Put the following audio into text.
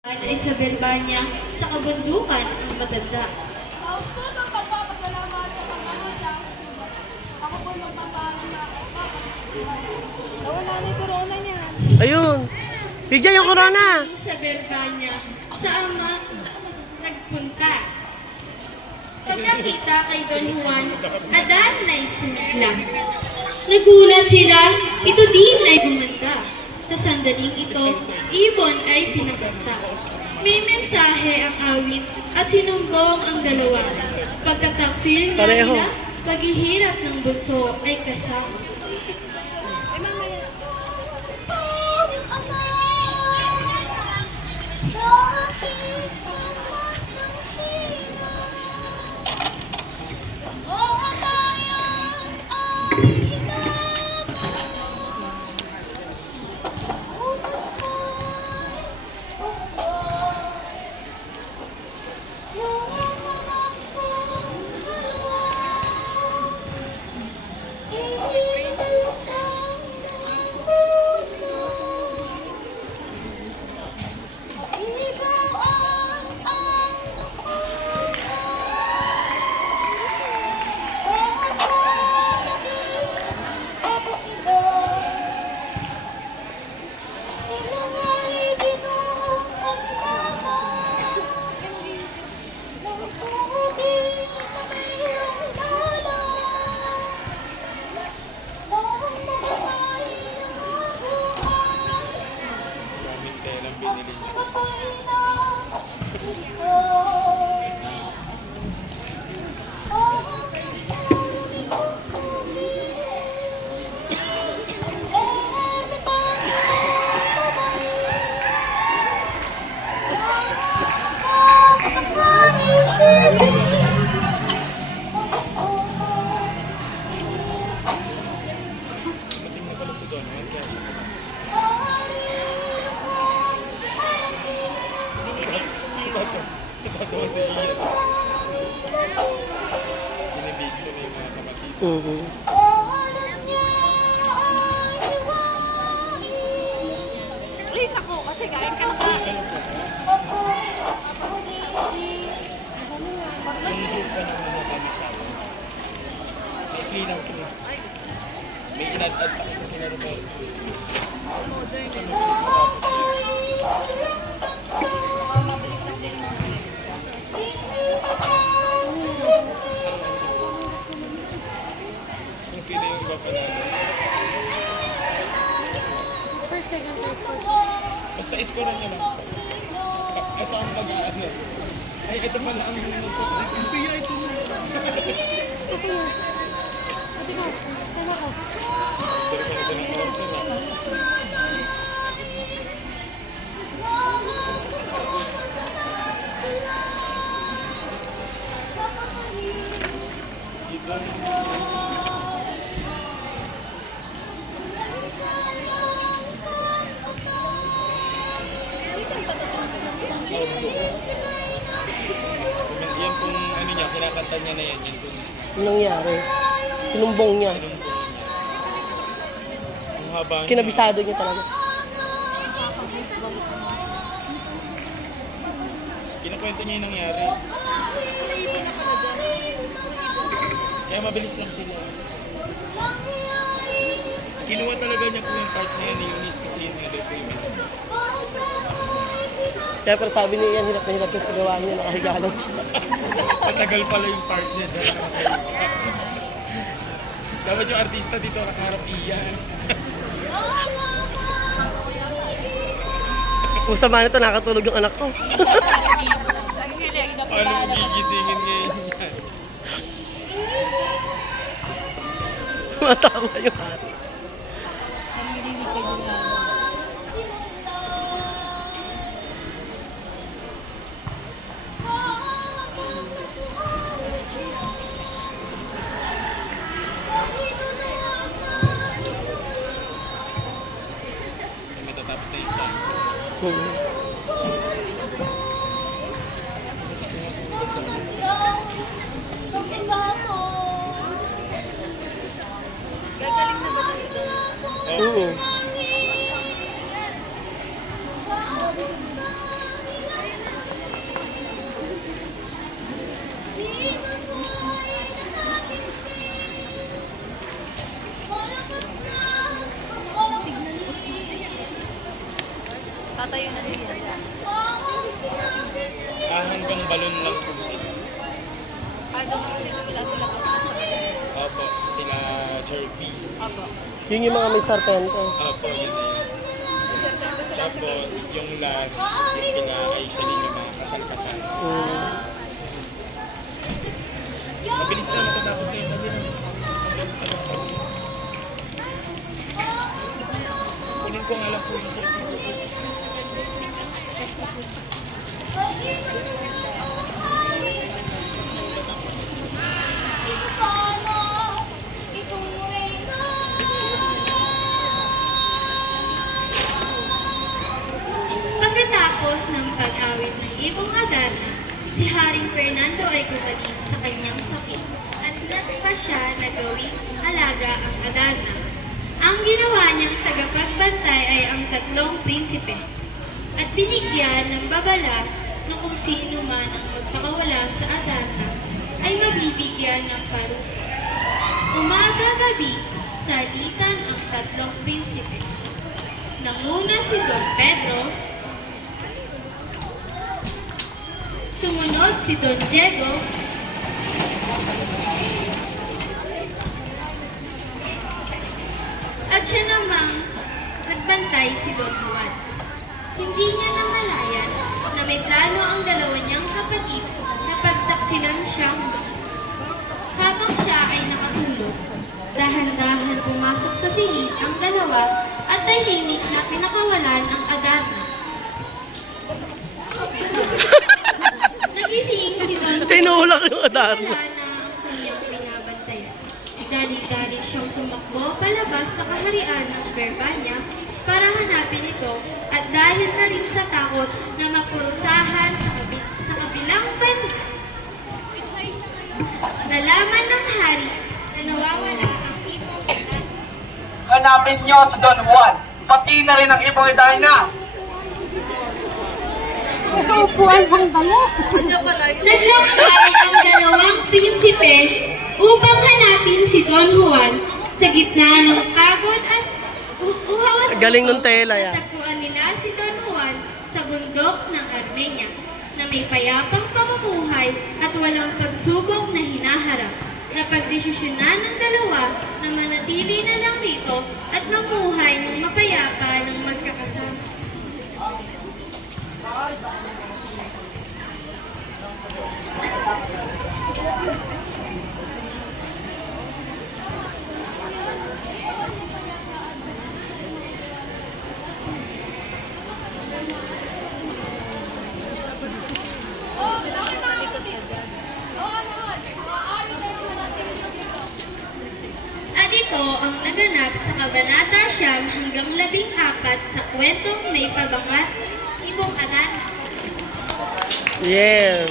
Ay sa Verbania sa kabundukan ng matanda. Taos po ng pagpapasalamat sa pangangalaga. Ako po magpapaano na nawala na yung corona niya. Ayun. Bigyan yung corona. Sa Verbania sa ama nagpunta. Pag nakita kay Don Juan, Adan ay sumigla. Nagulat sila, ito din ay gumanda. Sa sandaling ito, ibon ay pinaganta. May mensahe ang awit at sinumbong ang dalawa. Pagtataksil nga Pareho. nila, paghihirap ng bunso ay kasama. Uy, ako, kasi kain ka na kain. May clean out ko. May inad-add pa kasi sila rin. Kung sino yung iba pa namin. Basta iskoran nyo lang. Ito ang pag-aano. Ay, ito pala ang piya ito mo. Pero kung ito ng order na. Yan kung ano niya, kinakanta niya na yan. Yan kung mismo. Anong nangyari? Sinumbong niya. Ang haba niya. Kinabisado niya talaga. Kinakwento niya yung nangyari. Kaya mabilis lang sila. Kinuha talaga niya kung yung part na yan ni Eunice kasi yun nga daw po yung Kaya pero sabi niya yan, hirap na hirap yung pagawa niya, nakahiga lang siya. matagal pala yung part niya dyan. Dapat yung artista dito nakaharap iyan. Kung sama nito, nakatulog yung anak ko. Paano mo gigisingin ngayon yan? Matawa yung ate. Matatapos na isa. Gagaling na ba ito si Don? Oo. balon lang po sila. Opo, sila Jervy. Yun yung mga may serpente. Opo, yun na yun. Tapos, yung last, yung kina Aislinn yung mga kasal-kasal. Mabilis na matatapos na yung mabilis. Kunin ko nga lang po yung certificate. Pagkatapos ng pag-awit ng Ibong Adarna, si Haring Fernando ay gumaling sa kanyang sakit at nagpa siya na gawing alaga ang Adarna. Ang ginawa niyang tagapagbantay ay ang 3 prinsipe at binigyan ng babala na kung sino man ang magpakawala sa Adarna ay mabibigyan ng parusa. Umaga-gabi, salitan ang 3 prinsipe. Nanguna si Don Pedro, sumunod si Don Diego, at siya namang nagbantay si Don Juan. Hindi niya namalayan na may plano ang dalawa niyang kapatid na pagtaksilan siyang mag-ina. Habang siya ay nakatulog, dahan-dahan pumasok sa silid ang dalawa at tahimik na pinakawalan ang Adarna. Nagising si Don Juan. Tinulak yung Adarna. Wala na ang kanyang binabantayan. Dali-dali siyang tumakbo palabas sa kaharian ng Berbanya para hanapin ito at dahil na rin sa takot na mapurusahan sa kabilang banda. Nalaman ng hari na nawawala ang Ibong Adarna. Hanapin niyo si Don Juan, pati na rin ang Ibong Adarna. Naglakbay ang 2 prinsipe upang hanapin si Don Juan sa gitna ng pagod at uhaw at Galing nung tela yan. natagpuan nila si Don Juan sa bundok ng Armenia na may payapang pamumuhay at walang pagsubok na hinaharap. Napagdesisyonan ng dalawa na manatili na lang rito at mamuhay ng mapayapa ng magkakasama. At ito ang naganap sa Kabanata 9 hanggang 14 sa kwentong may pabangat Ibong Adarna. Yeah.